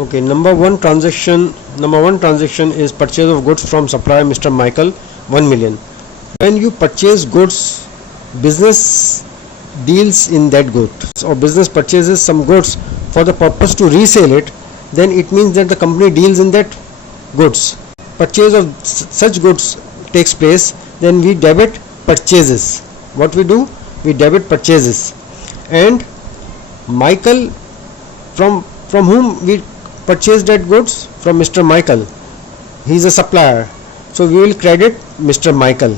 Okay, number one transaction is purchase of goods from supplier Mr. Michael, 1 million. When you purchase goods, business deals in that goods, or business purchases some goods for the purpose to resell it, then it means that the company deals in that goods. Purchase of such goods takes place, then we debit purchases. What we do? We debit purchases. And Michael, from whom we purchased that goods? From Mr. Michael. He is a supplier, so we will credit Mr. Michael.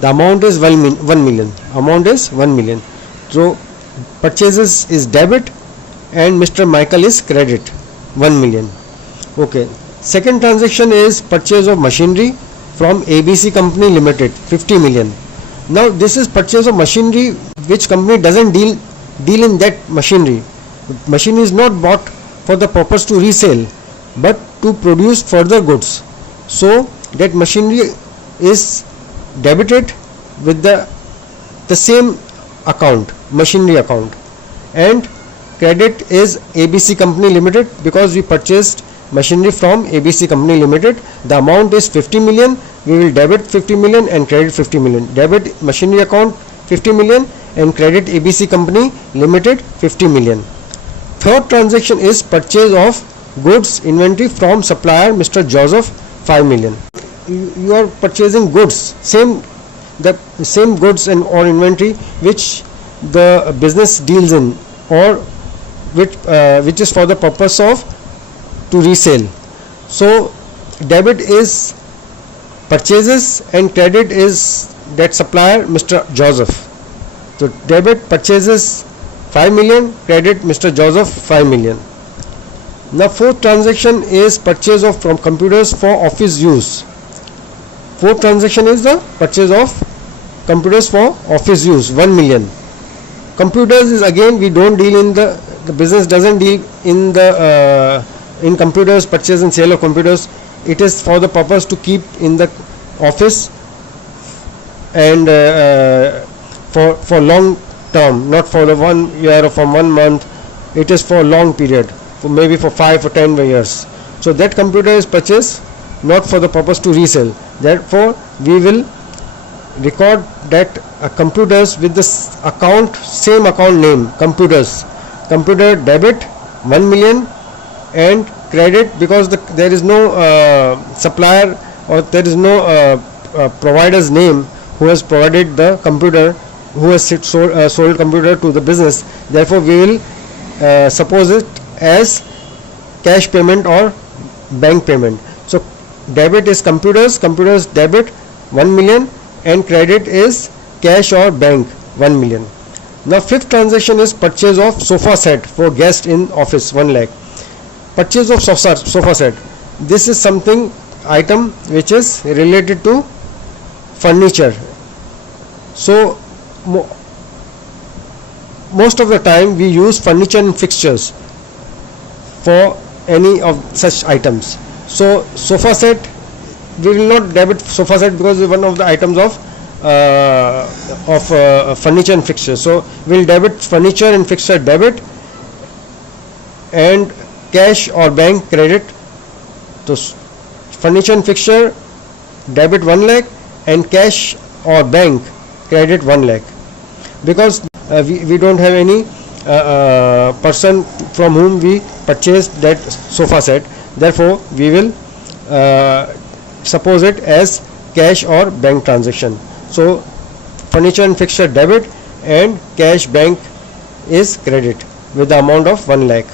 The amount is 1 million. Amount is 1 million. So purchases is debit and Mr. Michael is credit, 1 million. Okay. Second transaction is purchase of machinery from ABC Company Limited, 50 million. Now this is purchase of machinery which company doesn't deal in that machinery. Machinery is not bought for the purpose to resell, but to produce further goods. So that machinery is debited with the same account, machinery account, and credit is ABC Company Limited, because we purchased machinery from ABC Company Limited. The amount is 50 million. We will debit 50 million and credit 50 million. Debit machinery account 50 million and credit ABC Company Limited 50 million. Third transaction is purchase of goods inventory from supplier Mr. Joseph, 5 million. You are purchasing goods, the same goods and or inventory which the business deals in, or which is for the purpose of to resell. So debit is purchases and credit is that supplier Mr. Joseph. So debit purchases 5 million, credit Mr. Joseph 5 million. Now fourth transaction is purchase of from computers for office use. Fourth transaction is the purchase of computers for office use, 1 million. Computers is, again, we don't deal in the business doesn't deal in the in computers, purchase and sale of computers. It is for the purpose to keep in the office and for long term, not for the 1 year or for 1 month. It is for long period, for maybe for 5 or 10 years. So that computer is purchased not for the purpose to resell. Therefore we will record that computers with this account, same account name, computers. Computer debit 1 million and credit, because there is no supplier or there is no provider's name who has provided the computer, who has sold computer to the business. Therefore we will suppose it as cash payment or bank payment. So debit is computers debit 1 million and credit is cash or bank 1 million. Now fifth transaction is purchase of sofa set for guest in office, 1 lakh. Purchase of sofa set. This is something item which is related to furniture. So most of the time we use furniture and fixtures for any of such items. So sofa set, we will not debit sofa set because it is one of the items of furniture and fixture. So we will debit furniture and fixture debit and cash or bank credit. So furniture and fixture debit 1 lakh and cash or bank credit 1 lakh, because we don't have any person from whom we purchased that sofa set. Therefore we will suppose it as cash or bank transaction. So furniture and fixture debit and cash bank is credit with the amount of 1 lakh.